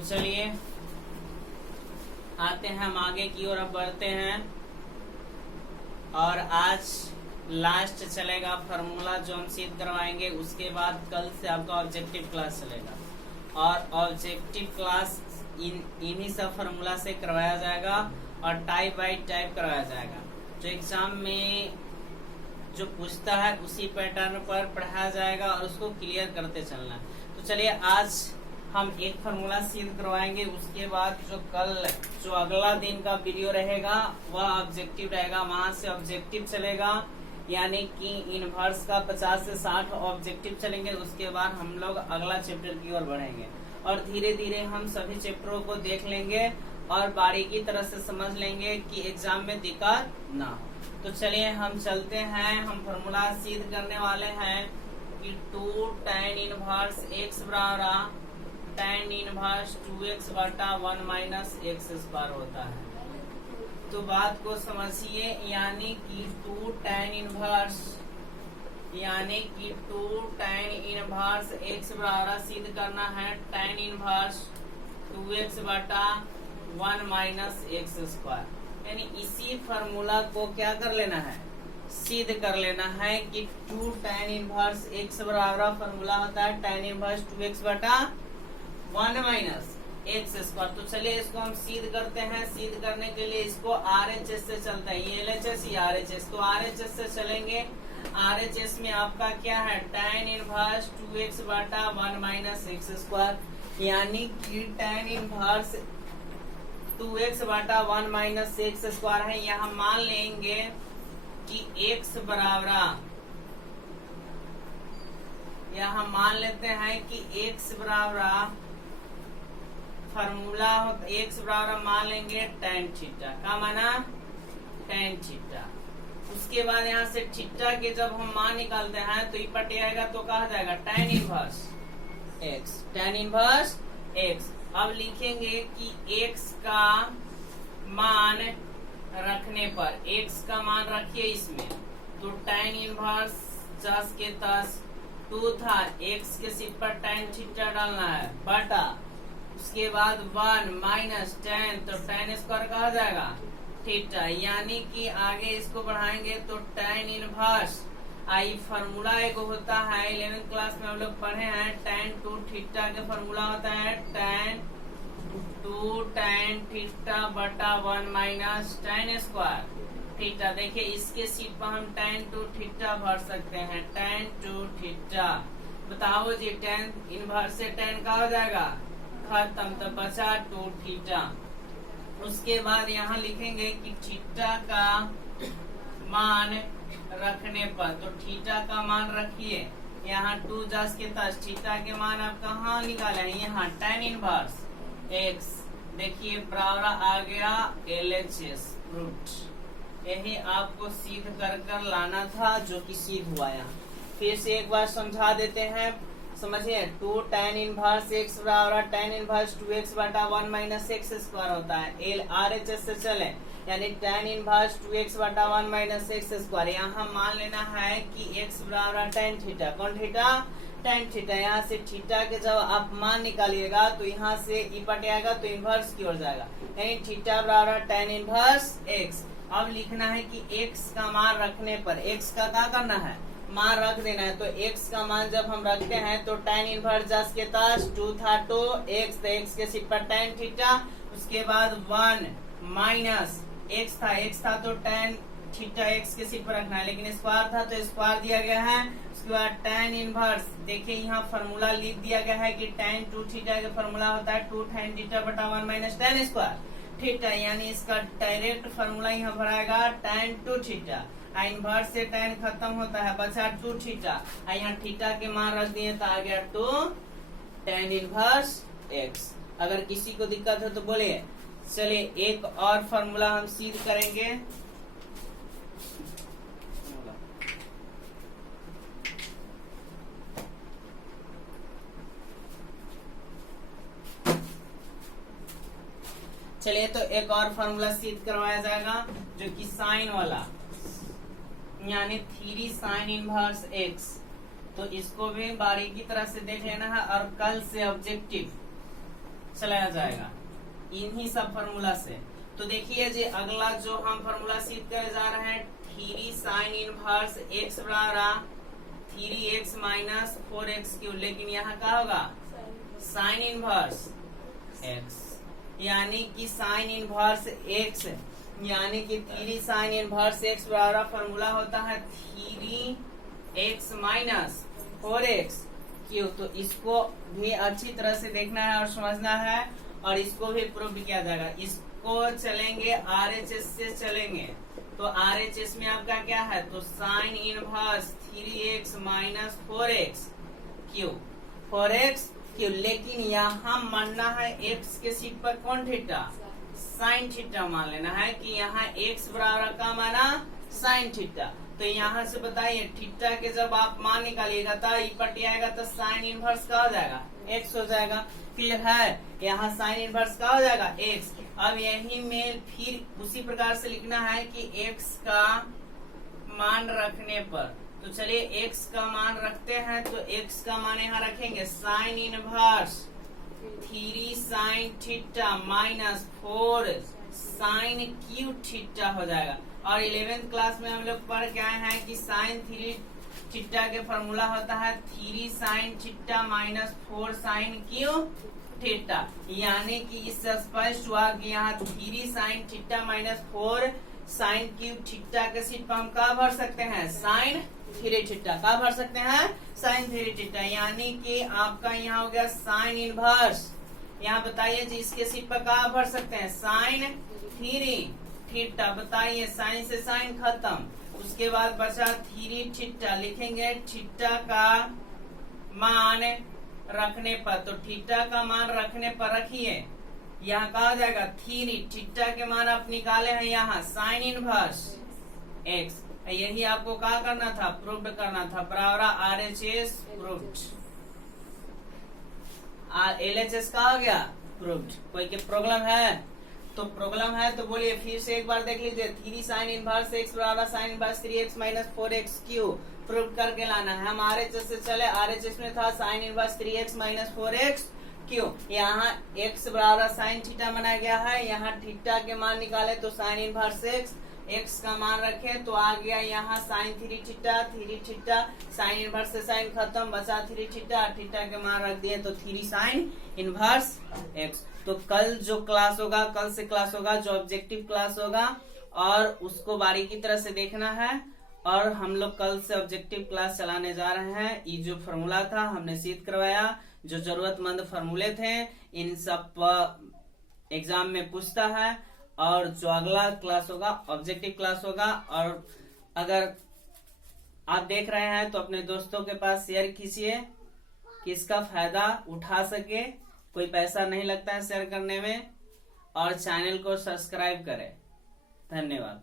तो चलिए आते हैं हम आगे की ओर, अब बढ़ते हैं। और आज लास्ट चलेगा फार्मूला जो हम सिद्ध करवाएंगे। उसके बाद कल से आपका ऑब्जेक्टिव क्लास चलेगा और ऑब्जेक्टिव क्लास इन्हीं सब फार्मूला से करवाया जाएगा और टाइप बाय टाइप करवाया जाएगा। जो एग्जाम में जो पूछता है उसी पैटर्न पर पढ़ाया जाएगा और उसको क्लियर करते चलना है। तो चलिए आज हम एक फार्मूला सिद्ध करवाएंगे। उसके बाद जो अगला दिन का वीडियो रहेगा वह ऑब्जेक्टिव रहेगा। वहां से ऑब्जेक्टिव चलेगा, यानी कि इनवर्स का 50 से 60 ऑब्जेक्टिव चलेंगे। उसके बाद हम लोग अगला चैप्टर की ओर बढ़ेंगे और धीरे धीरे हम सभी चैप्टरों को देख लेंगे और बारीकी तरह से समझ लेंगे कि एग्जाम में दिक्कत ना हो। तो चलिए हम चलते हैं। हम फार्मूला सिद्ध करने वाले हैं कि 2 tan इनवर्स x बराबर tan इनवर्स 2x बटा 1 माइनस x स्क्वायर होता है। तो बात को समझिए, यानी कि 2 tan इनवर्स x बराबर सिद्ध करना है tan इनवर्स 2x बटा 1 माइनस x स्क्वायर। यानी इसी फार्मूला को क्या कर लेना है, सिद्ध कर लेना है कि 2 tan इनवर्स x बराबर फार्मूला होता है tan इनवर्स 2x बटा 1 माइनस x स्क्वायर। तो चलिए इसको हम सिद्ध करते हैं। सिद्ध करने के लिए इसको RHS से चलता है, ये LHS ये RHS। तो RHS से चलेंगे। RHS में आपका क्या है, tan इनवर्स 2x बटा 1 माइनस x स्क्वायर, यानी कि tan इनवर्स 2x बटा 1 माइनस x स्क्वायर है। यहाँ मान लेंगे कि x बराबर, यहाँ मान लेते हैं कि x बराबर फार्मूला x बराबर मान लेंगे tan थीटा का, माना tan थीटा। उसके बाद यहाँ से थीटा के जब हम मान निकालते हैं तो ये पट आएगा तो कहा जाएगा tan इनवर्स x। अब लिखेंगे कि x का मान रखने पर, x का मान रखिए इसमें, तो tan इनवर्स 10 के 10 2 था, x के सीट पर tan थीटा डालना है बटा, उसके बाद 1 माइनस tan, तो tan स्क्वायर कहा जाएगा थीटा। यानी कि आगे इसको बढ़ाएंगे तो tan इनवर्स आई फार्मूला एक होता है 11th क्लास में हम लोग पढ़े हैं, tan 2 थीटा का फार्मूला होता है tan 2 tan थीटा बटा 1 माइनस tan स्क्वायर थीटा। देखिए इसके सीट पर हम tan 2 थीटा भर सकते हैं, tan 2 थीटा। बताओ जी tan इनवर्स से tan का हो जाएगा खत्म, तो बचा 2 थीटा। उसके बाद यहाँ लिखेंगे कि थीटा का मान रखने पर, तो थीटा का मान रखिए, यहाँ 2 10 के 10 थीटा के मान आप कहाँ निकाले हैं, यहाँ tan इनवर्स x। देखिए बराबर आ गया LHS रूट। यही आपको सिद्ध कर लाना था, जो कि सिद्ध हुआ। यहाँ फिर से एक बार समझा देते हैं, समझिए। 2 tan इनवर्स x बराबर tan इनवर्स 2x बटा 1 माइनस x स्क्वायर होता है। RHS से चले, यानी tan इनवर्स 2x बटा 1 माइनस x स्क्वायर। यहाँ मान लेना है कि x बराबर tan थीटा, कौन थीटा, tan थीटा। यहाँ से थीटा के जब आप मान निकालिएगा तो यहाँ से ई पट आएगा तो इनवर्स की ओर जाएगा, यानी थीटा बराबर tan इनवर्स x। अब लिखना है कि x का मान रखने पर, x का क्या करना है, मान रख देना है। तो x का मान जब हम रखते हैं तो tan इनवर्स 10 के 10 2 था तो x, तो x के सीट पर tan थीटा, उसके बाद 1 माइनस x था तो tan थीटा x के सीट पर रखना है, लेकिन स्क्वायर था तो स्क्वायर दिया गया है। उसके बाद tan इनवर्स, देखिए यहाँ फार्मूला लिख दिया गया है कि tan 2 थीटा का फार्मूला होता है 2 tan थीटा बटा 1 माइनस tan स्क्वायर थीटा। यानी इसका डायरेक्ट फार्मूला यहाँ भराएगा tan 2 थीटा। इनवर्स से tan खत्म होता है, बचा 2 थीटा। यहाँ थीटा के मान रख दिए तो आ गया 2 tan इनवर्स x। अगर किसी को दिक्कत हो तो बोलिए। चलिए एक और फार्मूला हम सिद्ध करेंगे। चलिए तो एक और फार्मूला सिद्ध करवाया जाएगा, जो कि साइन वाला, यानी 3 sin इनवर्स x। तो इसको भी बारीकी तरह से देख लेना है और कल से ऑब्जेक्टिव चलाया जाएगा इन्हीं सब फार्मूला से। तो देखिए जी अगला जो हम फार्मूला सीख कर जा रहे हैं 3 साइन इनवर्स x बराबर 3x माइनस 4x क्यूब, लेकिन यहाँ क्या होगा साइन इनवर्स x, यानी कि साइन इनवर्स x यानी कि 3 साइन इनवर्स x बराबर फार्मूला होता है 3x माइनस 4x क्यूब। तो इसको भी अच्छी तरह से देखना है और समझना है और इसको भी प्रूव किया जाएगा। इसको चलेंगे RHS से चलेंगे, तो RHS में आपका क्या है तो sine inverse 3x minus 4x cube 4x cube, लेकिन यहाँ मानना है x के सीट पर कौन थीटा साइन थीटा मान लेना है कि यहाँ x बराबर का माना साइन थीटा। तो यहाँ से बताइए थीटा के जब आप मान निकालिएगा तो ई पट्टी आएगा तो साइन इनवर्स का हो जाएगा x हो जाएगा। क्लियर है, यहाँ साइन इनवर्स का हो जाएगा x। अब यही में फिर उसी प्रकार से लिखना है कि x का मान रखने पर, तो चलिए x का मान रखते हैं, तो x का मान यहाँ रखेंगे sine inverse 3 sine theta minus 4 sine cube theta हो जाएगा। और 11th क्लास में हम लोग पढ़ के आए हैं कि साइन 3 थीटा के फॉर्मूला होता है 3 sine theta minus 4 sine cube theta, यानी कि इससे स्पष्ट हुआ कि यहाँ 3 sine theta minus 4 sine cube theta के सीट पर हम क्या भर सकते हैं साइन 3 थीटा, क्या भर सकते हैं साइन 3 थीटा, यानी कि आपका यहाँ हो गया साइन इनवर्स। यहाँ बताइए जी इसके सीट पर क्या भर सकते हैं साइन 3 थीटा, बताइए साइन से साइन खत्म, उसके बाद बचा 3 थीटा, लिखेंगे थीटा का मान रखने पर, तो थीटा का मान रखने पर रखिए यहाँ कहा हो जाएगा 3 थीटा के मान आप निकाले हैं यहाँ साइन इनवर्स x, यही आपको क्या करना था प्रूव करना था, बराबर RHS प्रूव्ड, LHS का हो गया प्रूव्ड। कोई के प्रॉब्लम है तो प्रॉब्लम है तो बोलिए फिर से एक बार देख लीजिए 3 साइन इनवर्स x बराबर sine inverse 3x minus 4x cube prove करके लाना है। हम RHS से चले, RHS में था sine inverse 3x minus 4x cube, यहाँ x बराबर साइन थीटा बनाया गया है, यहाँ थीटा के मान निकाले तो साइन इनवर्स x का मान रखे तो आ गया यहाँ साइन 3 थीटा साइन इनवर्स से साइन खत्म, बचा 3 थीटा के मान रख दिए तो 3 साइन इनवर्स x। तो कल जो क्लास होगा, कल से क्लास होगा जो ऑब्जेक्टिव क्लास होगा और उसको बारीकी तरह से देखना है, और हम लोग कल से ऑब्जेक्टिव क्लास चलाने जा रहे हैं। ये जो फॉर्मूला था हमने सिद्ध करवाया, जो जरूरतमंद फॉर्मूले थे इन सब एग्जाम में पूछता है, और जो अगला क्लास होगा ऑब्जेक्टिव क्लास होगा। और अगर आप देख रहे हैं तो अपने दोस्तों के पास शेयर कीजिए कि इसका फायदा उठा सके, कोई पैसा नहीं लगता है शेयर करने में, और चैनल को सब्सक्राइब करें। धन्यवाद।